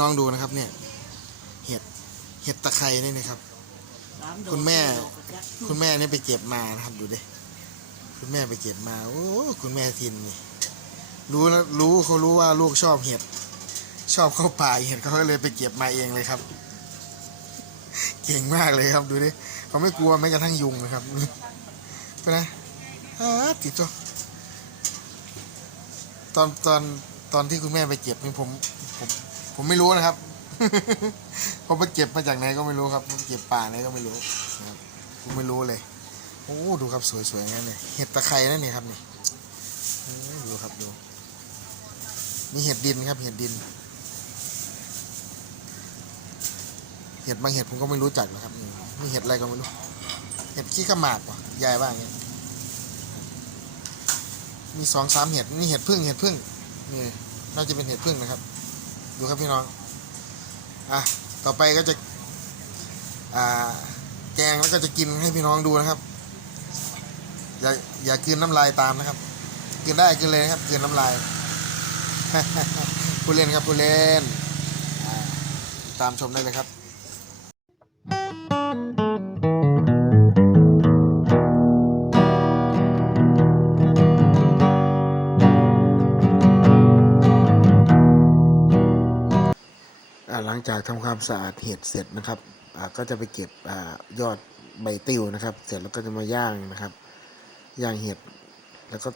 น้องดูนะครับ เนี่ย เห็ดเห็ดตะไคร้นี่นะครับ คุณแม่ คุณแม่นี่ไปเก็บมานะครับดูดิคุณแม่ไปเก็บมาโอ้คุณแม่ทินนี่รู้แล้วรู้เขารู้ว่าลูกชอบเห็ด ชอบเข้าป่าเห็ดเขาก็เลยไปเก็บมาเองเลยครับ เก่งมากเลยครับดูดิเขาไม่กลัวแม้กระทั่งยุงนะครับเป็นไงอ้าติดตัวตอนตอน ตอนที่คุณแม่ไปเก็บนี่ผมผมผมไม่รู้นะครับเขาไปเก็บมาจากไหนก็ไม่รู้ครับเก็บป่าไหนก็ไม่รู้นะครับผมไม่รู้เลยโอ้ดูครับสวยๆงั้นเนี่ยเห็ดตะไคร้นั่นนี่ครับนี่ดูครับดูมีเห็ดดินครับเห็ดดิน เห็ดบางเห็ดผมก็ไม่รู้จักนะครับนี่มีเห็ดอะไรก็ไม่รู้ เห็ดขี้ขมากว่ะยายว่าอย่างเงี้ยมีสองสามเห็ดนี่เห็ดพึ่งเห็ดพึ่งนี่ น่าจะเป็นเห็ดพึ่งนะครับ ดูครับพี่น้อง อะ ต่อไปก็จะอ่าแกงแล้วก็จะกินให้พี่น้องดูนะครับ อย่าอย่ากินน้ำลายตามนะครับ กินได้กินเลยครับกินน้ำลายผู้เล่นครับผู้เล่นตามชมได้เลยครับ ความสะอาดเห็ดเสร็จนะครับก็จะไปเก็บอยอดใบติ้วนะครับ เสร็จแล้วก็จะมาย่างนะครับ ย่างเห็ดแล้วก็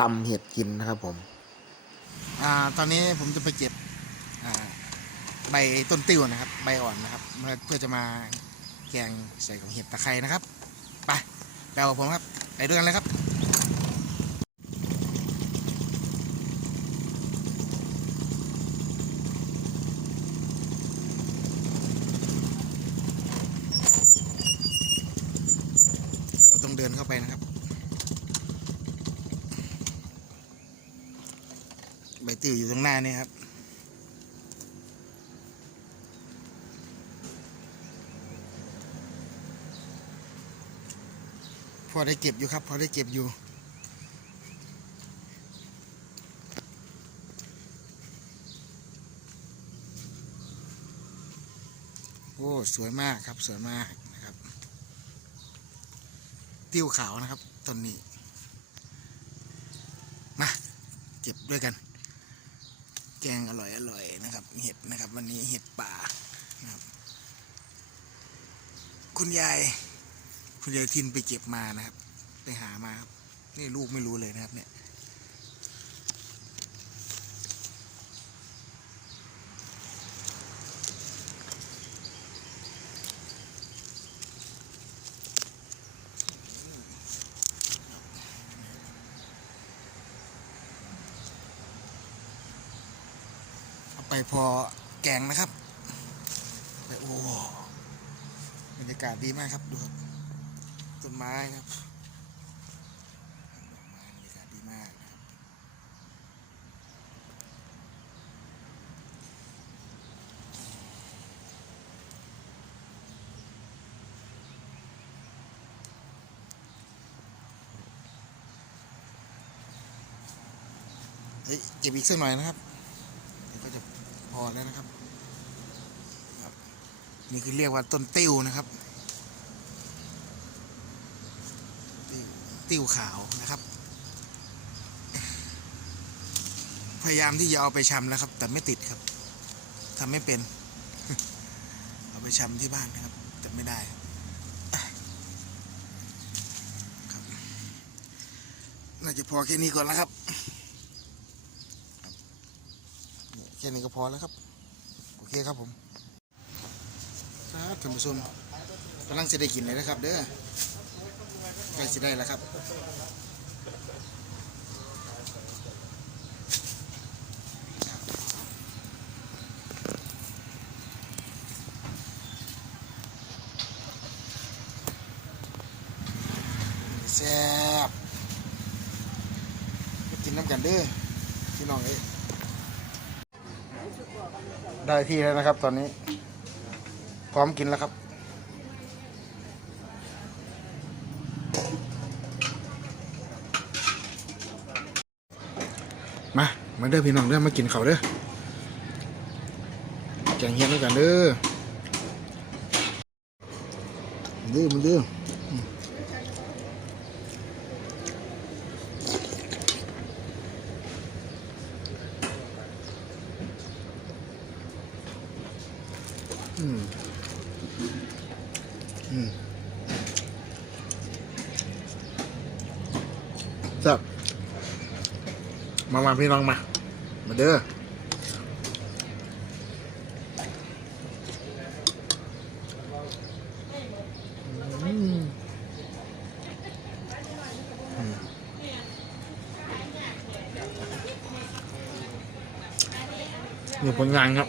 ตำเห็ดกินนะครับผมอตอนนี้ผมจะไปเก็บใบต้นติ้วนะครับ ใบอ่อนนะครับเพื่อจะมาแกงใส่กับเห็ดตะไคร้นะครับ ไปแปลกับผมครับ ไปด้วยกันเลยครับ เราต้องเดินเข้าไปนะครับ ใบติ้วอยู่ตรงหน้านี่ครับพอได้เก็บอยู่ครับ พอได้เก็บอยู่ โอ้ สวยมากครับ สวยมากนะครับ ติ้วขาวนะครับต้นนี้ มา เก็บด้วยกัน แกงอร่อยอร่อยนะครับ เห็ดนะครับ วันนี้เห็ดป่านะครับ คุณยาย คุณยายทินไปเก็บมานะครับ ไปหามาครับนี่ลูกไม่รู้เลยนะครับ เนี่ย พอแกงนะครับโอ้บรรยากาศดีมากครับดูครับต้นไม้ครับบรรยากาศดีมากนะครับเฮ้ยเก็บอีกสักหน่อยนะครับเดี๋ยวก็จะ อแล้วนะครับ นี่คือเรียกว่าต้นติ้วนะครับ ติ้วติ้วขาวนะครับ พยายามที่จะเอาไปชำแล้วครับ แต่ไม่ติดครับทำไม่เป็น เอาไปชำที่บ้านนะครับ แต่ไม่ได้ครับน่าจะพอแค่นี้ก่อนแล้วครับ แค่นี้ก็พอแล้วครับ โอเคครับผมครับท่านผู้ชมกำลังจะได้กินเลยนะครับ เด้อใกล้จะได้แล้วครับแซ่บมากินน้ำกันเด้อพี่น้องเอ้ย ได้ที่แล้วนะครับ ตอนนี้ พร้อมกินแล้วครับ มามาเด้อพี่น้องเด้อมากินเขาเด้อแกงเฮียนด้วยกันเด้อมันดื้อมันดื้อ จับมามาพี่น้องมา มาเด้ออืมอืมนี่ผลงานครับ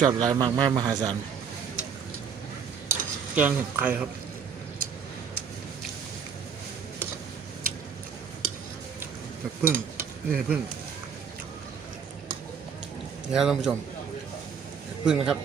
จัดลายมากแม่มหาศาลแกงเห็ดไข่ครับ แบบพึ่ง นี่พึ่งนี่ครับท่านผู้ชมพึ่งนะครับ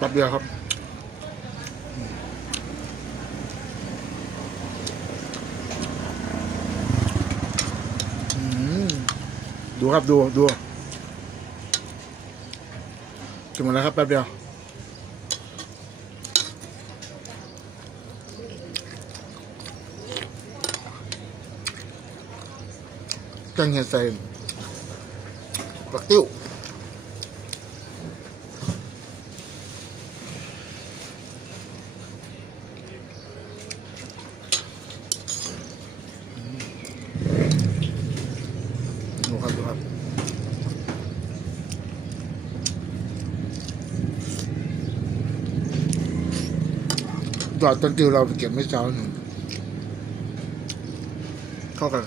แป๊บเดียวครับ ดูครับดูดูกินหมดแล้วครับแป๊บเดียวแกงเห็ดใส่ปักติ้ว ดูครับดูครับ ดอกต้นติวเราไปเก็บไม่เช้าหนึ่งเข้ากัน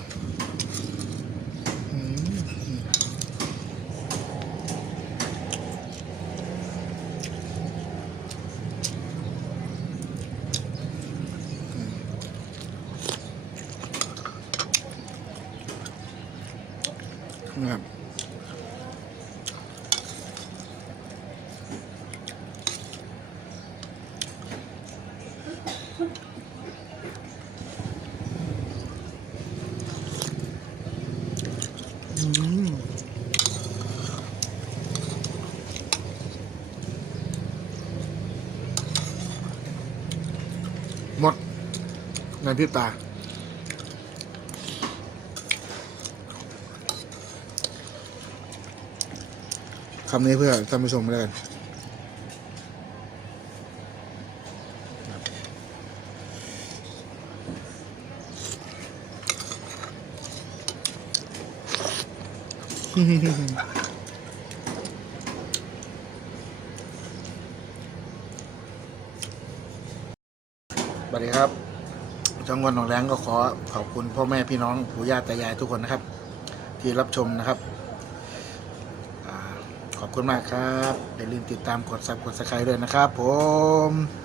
นะครับ ในพริบตา คำนี้เพื่อท่านผู้ชมไม่ได้กันสวัสดีครับ จังหวัดหนองแรงก็ขอขอบคุณพ่อแม่พี่น้องปู่ย่าตายายทุกคนนะครับ ที่รับชมนะครับอขอบคุณมากครับอย่าลืมติดตามกดซับกดสไครต์ด้วยนะครับ ผม